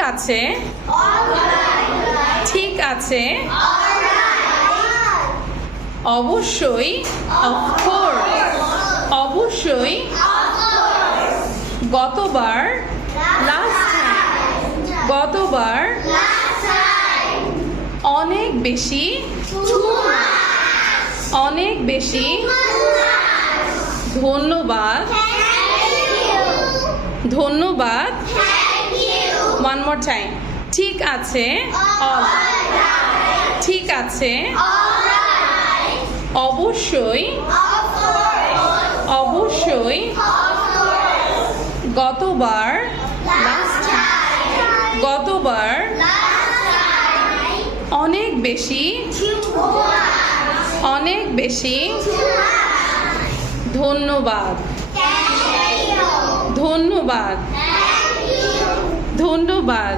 আছে? ঠিক আছে। অবশ্যই অবশ্যই গতবার গতবার অনেক বেশি অনেক বেশি ধন্যবাদ ধন্যবাদ মোর টাইম ঠিক আছে? অল ঠিক আছে? অবশ্যই। অবশ্যই। গতবার লাস্ট গতবার অনেক বেশি অনেক বেশি ধন্যবাদ। ধন্যবাদ। ধন্যবাদ।